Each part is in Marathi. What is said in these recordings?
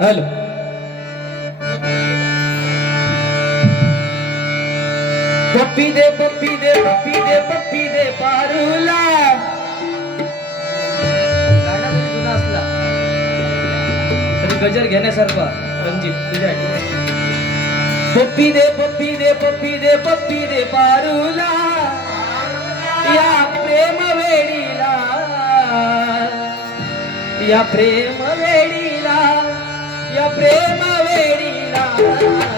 हॅलो. पप्पी दे पप्पी दे पप्पी दे पप्पी दे पारूला. गाणं जरी जुना असला. तरी गजर घेण्यासारखा रणजित तुझ्यासाठी पप्पी दे पप्पी दे पप्पी दे पप्पी दे पारूला. या प्रेम वेडीला या प्रेम वेडी પ્રેમ વેડી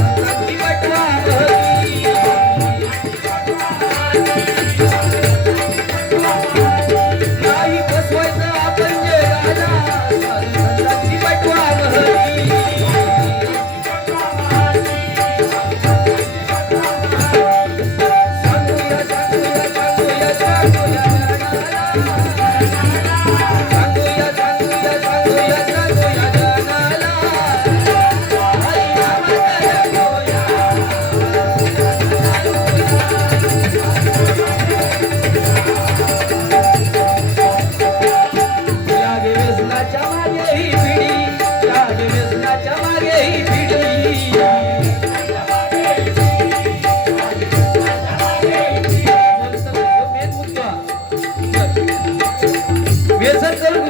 व्यसन करू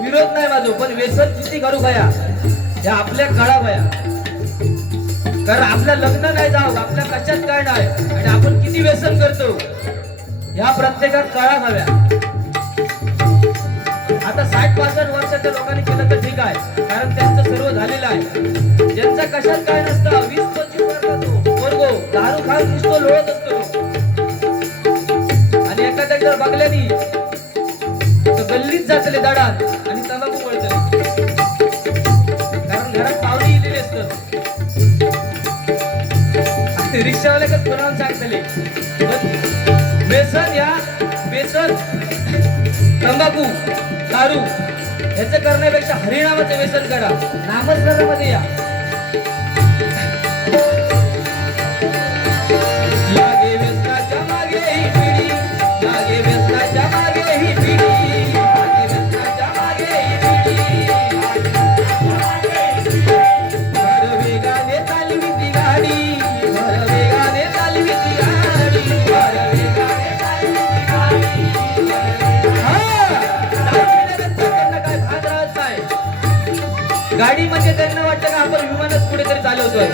विरोध नाही माझो पण व्यसन किती करू भया? हे आपल्या कळा भया. कारण आपल्या लग्न नाही जाऊ आपल्या कशात काय नाही आणि आपण किती व्यसन करतो? ह्या प्रत्येकात कळा हव्या. आता साठ पासष्ट वर्षाच्या लोकांनी केलं तर ठीक आहे कारण त्यांचं सर्व झालेलं आहे. ज्यांचा कशात काय नसतं वीस पंचवीस वर्षाचा दारू खाऊन नुसतो लोळत असतो आणि एखाद्या जर बघल्यानी गल्लीत जातले दडात आणि तंबाखू वळतले कारण घरात पावली येलेली असत आणि ते रिक्षावाल्याकडे कोणाला सांगतले? बेसन या बेसन. तंबाखू दारू याचं करण्यापेक्षा हरिनामाचं व्यसन करा नामस्मरणामध्ये या. गाडीमध्ये त्यांना वाटतं ना आपण विमानच कुठेतरी चालवतोय?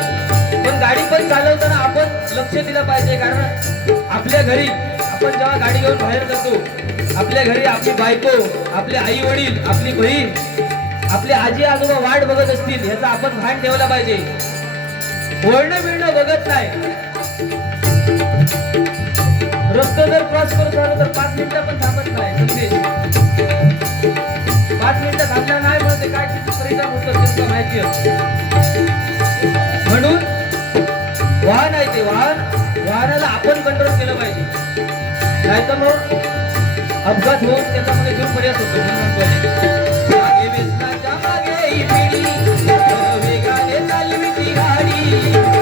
पण गाडी पण चालवताना आपण लक्ष दिलं पाहिजे कारण आपल्या घरी आपण जेव्हा गाडी घेऊन बाहेर जातो आपल्या घरी आपली बायको आपले आई वडील आपली बहीण आपले आजी आजोबा वाट बघत असतील याचा आपण भान ठेवला पाहिजे. वळणं बिळणं बघत नाही. रस्ता जर क्रॉस करत झालं तर पाच मिनिटं पण थांबत नाही. राज्य. म्हणून वाहन आहे ते वाहन. वाहनाला आपण कंट्रोल केलं पाहिजे. नाही तर मग अपघात होऊन त्याच्यामध्ये पर्यास होतो म्हणून मागे व्यसनाच्या मागे पिढी. वेगाने चालवी ती गाडी.